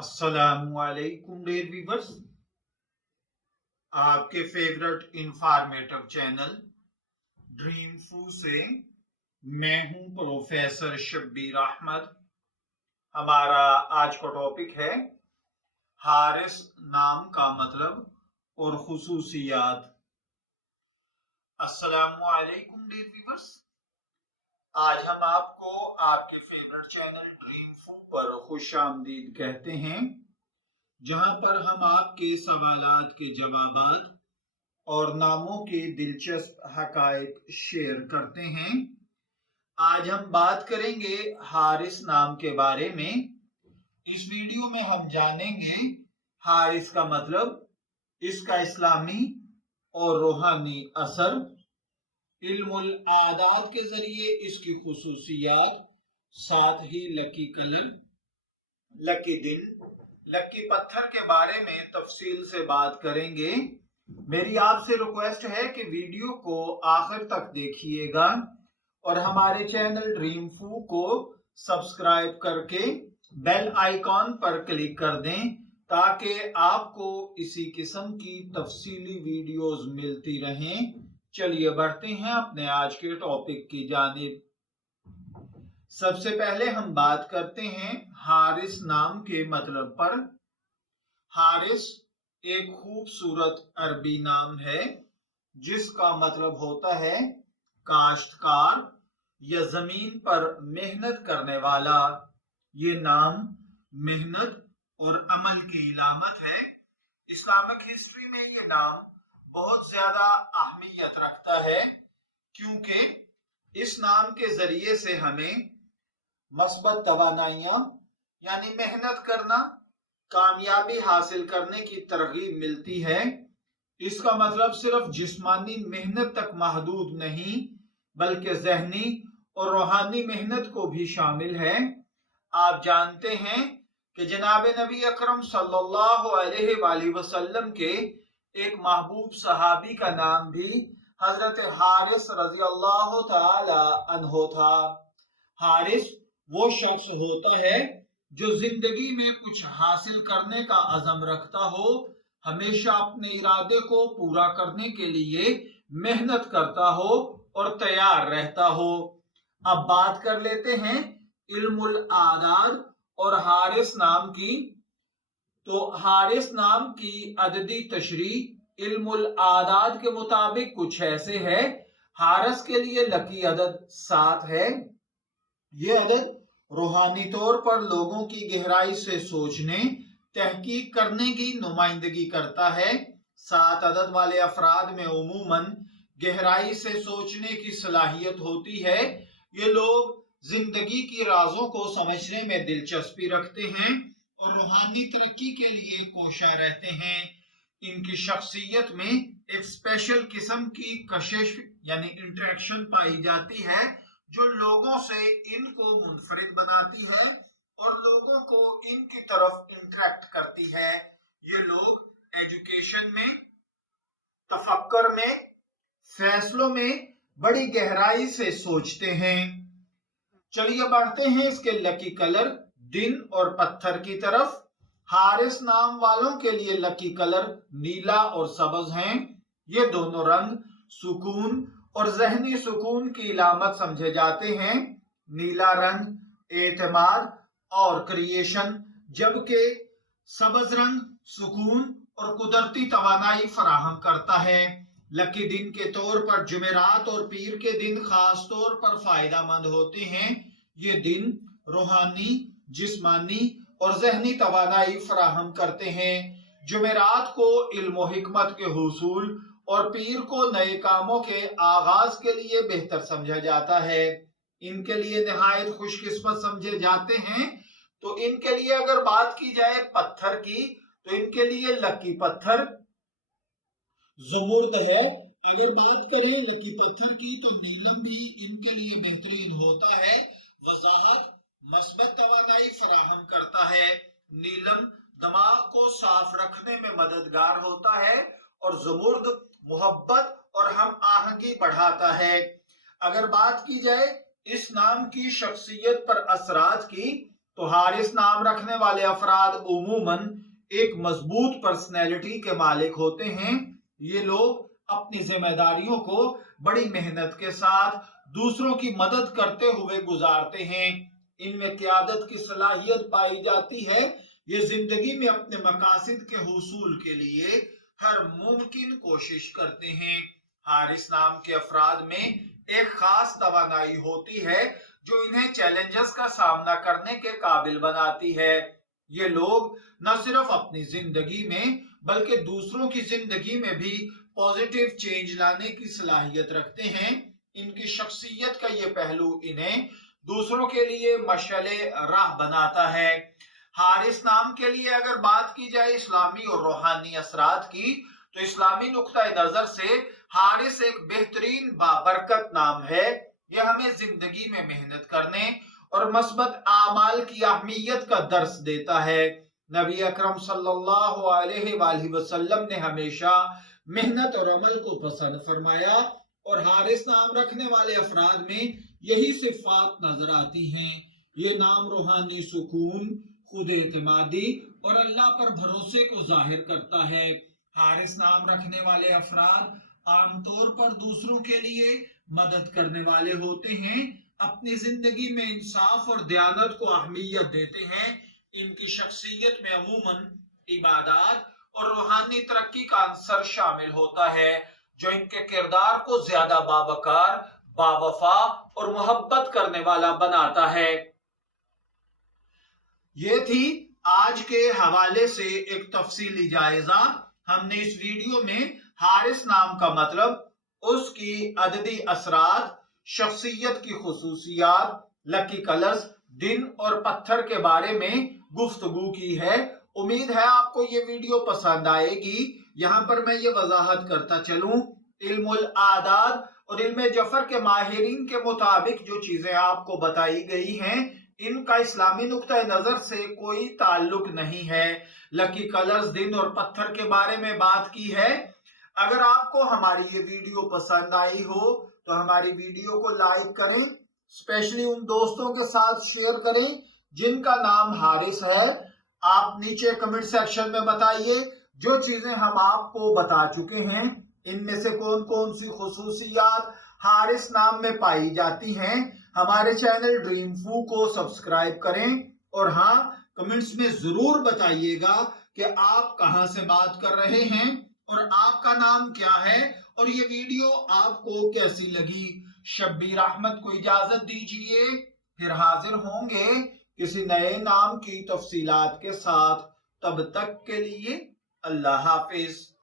अस्सलामुअलैकुम dear viewers, आपके favourite informative channel dream फू से मैं हूं प्रोफेसर शब्बीर अहमद। हमारा आज का टॉपिक है हारिस नाम का मतलब और खुसूसियात। अस्सलामुअलैकुम डियर व्यूअर्स, आज हम आपको आपके फेवरेट चैनल ड्रीम फू पर खुशामदीद कहते हैं, जहां पर हम आपके सवालात के जवाबात और नामों के दिलचस्प हकायक शेयर करते हैं। आज हम बात करेंगे हारिस नाम के बारे में। इस वीडियो में हम जानेंगे हारिस का मतलब, इसका इस्लामी और रूहानी असर, इल्मुल आदात के जरिए इसकी खुसूसियात, साथ ही लकी कलर, लकी दिन, लकी पत्थर के बारे में तफसील से बात करेंगे। मेरी आपसे रिक्वेस्ट है कि वीडियो को आखिर तक देखिएगा और हमारे चैनल ड्रीम फू को सब्सक्राइब करके बेल आइकॉन पर क्लिक कर दें, ताकि आपको इसी किस्म की तफसीली वीडियोस मिलती रहें। चलिए बढ़ते हैं अपने आज के टॉपिक की जानिब। सबसे पहले हम बात करते हैं हारिस नाम के मतलब पर। हारिस एक खूबसूरत अरबी नाम है जिसका मतलब होता है काश्तकार या जमीन पर मेहनत करने वाला। ये नाम मेहनत और अमल की इलामत है। इस्लामिक हिस्ट्री में ये नाम बहुत ज्यादा अहमियत रखता है, क्योंकि इस नाम के जरिए से हमें मस्बत तवानाइयां यानी मेहनत करना, कामयाबी हासिल करने की तरगीब मिलती है। इसका मतलब सिर्फ जिस्मानी मेहनत तक महदूद नहीं, बल्कि जहनी और रूहानी मेहनत को भी शामिल है। आप जानते हैं कि जनाब नबी अकरम सल्लल्लाहु अलैहि वसल्लम के एक महबूब सहाबी का नाम भी हजरत हारिस रजी अल्लाह तआला अन्हो था। हारिस वो शख्स होता है जो जिंदगी में कुछ हासिल करने का अज़म रखता हो, हमेशा अपने इरादे को पूरा करने के लिए मेहनत करता हो और तैयार रहता हो। अब बात कर लेते हैं इल्मुल आदाद और हारिस नाम की। तो हारिस नाम की अददी तशरी इल्मुल आदाद के मुताबिक कुछ ऐसे है। हारिस के लिए लकी अदद 7 है। ये अदद रूहानी तौर पर लोगों की गहराई से सोचने, तहकीक करने की नुमाइंदगी करता है। 7 अदद वाले अफराद में उमूमन गहराई से सोचने की सलाहियत होती है। ये लोग जिंदगी की राजों को समझने में दिलचस्पी रखते हैं और रूहानी तरक्की के लिए कोशा रहते हैं। इनकी शख्सियत में एक स्पेशल किस्म की कशिश यानी इंटरेक्शन पाई जाती है, जो लोगों से इनको मुनफरिद बनाती है और लोगों को इनकी तरफ इंटरेक्ट करती है। ये लोग एजुकेशन में, तफक्कर में, फैसलों में बड़ी गहराई से सोचते हैं। चलिए बढ़ते हैं इसके लकी कलर, दिन और पत्थर की तरफ। हारिस नाम वालों के लिए लकी कलर नीला और सब्ज हैं। ये दोनों रंग सुकून और जहनी सुकून की इलामत समझे जाते हैं। नीला रंग एतमाद और क्रिएशन, जबकि सब्ज रंग सुकून और कुदरती तवानाई फराहम करता है। लकी दिन के तौर पर जुमेरात और पीर के दिन खास तौर पर फायदा मंद होते हैं। ये दिन रूहानी, जिस्मानी और जहनी तवानाई फराहम करते हैं। जुमेरात को इल्म और हिकमत के हुसूल और पीर को नए कामों के आगाज के लिए बेहतर समझा जाता है। इनके लिए निहायत खुशकिस्मत समझे जाते हैं। तो इनके लिए अगर बात की जाए पत्थर की, तो इनके लिए लकी पत्थर ज़मुर्द है। अगर बात करें लकी पत्थर की, तो नीलम भी इनके लिए बेहतरीन होता है। वजाहत, मस्बत तवानाई फराहम करता है। नीलम दिमाग को साफ रखने में मददगार होता है और ज़मुर्द मोहब्बत और हम आहंगी बढ़ाता है। अगर बात की जाए इस नाम की शख्सियत पर असरात की, तो हारिस नाम रखने वाले अफराद उमूमन एक मजबूत पर्सनैलिटी के मालिक होते हैं। ये लोग अपनी जिम्मेदारियों को बड़ी मेहनत के साथ दूसरों की मदद करते हुए गुजारते हैं। इनमें क़यादत की सलाहियत पाई जाती है। ये जिंदगी में अपने मकासद के हुसूल के लिए हर मुमकिन कोशिश करते हैं। हारिस नाम के अफराद में एक खास तवानाई होती है जो इन्हें चैलेंजेस का सामना करने के काबिल बनाती है। ये लोग न सिर्फ अपनी जिंदगी में बल्कि दूसरों की जिंदगी में भी पॉजिटिव चेंज लाने की सलाहियत रखते हैं। इनकी शख्सियत का ये पहलू इन्हें दूसरों के लिए मशाले राह बनाता है। हारिस नाम के लिए अगर बात की जाए इस्लामी और रूहानी असरात की, तो इस्लामी नुक्ता नजर से हारिस एक बेहतरीन बाबरकत नाम है। यह हमें जिंदगी में मेहनत करने और मस्बत आमाल की अहमियत का दर्स देता है। नबी अकरम सल्लल्लाहु अलैहि वसल्लम ने हमेशा मेहनत और अमल को पसंद फरमाया और हारिस नाम रखने वाले अफराद में यही सिफात नजर आती हैं। ये नाम रूहानी सुकून, खुद एतमादी और अल्लाह पर भरोसे को जाहिर करता है। हारिस नाम रखने वाले अफराद आमतौर पर दूसरों के लिए मदद करने वाले होते हैं, अपनी जिंदगी में इंसाफ और दयानत को अहमियत देते हैं। इनकी शख्सियत में अमूमन इबादत और रूहानी तरक्की का अंसर शामिल होता है, जो इनके किरदार को ज्यादा बावकार, बावफा और मोहब्बत करने वाला बनाता है। ये थी आज के हवाले से एक तफसीली जायजा। हमने इस वीडियो में हारिस नाम का मतलब, उसकी अददी असरात, शख्सियत की खुसूसियात, लकी कलर्स, दिन और पत्थर के बारे में गुफ्तगू की है। उम्मीद है आपको ये वीडियो पसंद आएगी। यहाँ पर मैं ये वजाहत करता चलूं, इल्मुल आदाद और इल्म जफर के माहिरीन के मुताबिक जो चीजें आपको बताई गई हैं, इनका इस्लामी नुक्ता नजर से कोई ताल्लुक नहीं है। लकी कलर्स, दिन और पत्थर के बारे में बात की है। अगर आपको हमारी ये वीडियो पसंद आई हो तो हमारी वीडियो को लाइक करें, स्पेशली उन दोस्तों के साथ शेयर करें जिनका नाम हारिस है। आप नीचे कमेंट सेक्शन में बताइए जो चीजें हम आपको बता चुके हैं, इनमें से कौन कौन सी खुसूसियात हारिस नाम में पाई जाती हैं। हमारे चैनल ड्रीम फू को सब्सक्राइब करें और हाँ, कमेंट्स में जरूर बताइएगा कि आप कहां से बात कर रहे हैं और आपका नाम क्या है और ये वीडियो आपको कैसी लगी। शब्बीर अहमद को इजाजत दीजिए, फिर हाजिर होंगे किसी नए नाम की तफसीलात के साथ। तब तक के लिए अल्लाह हाफिज।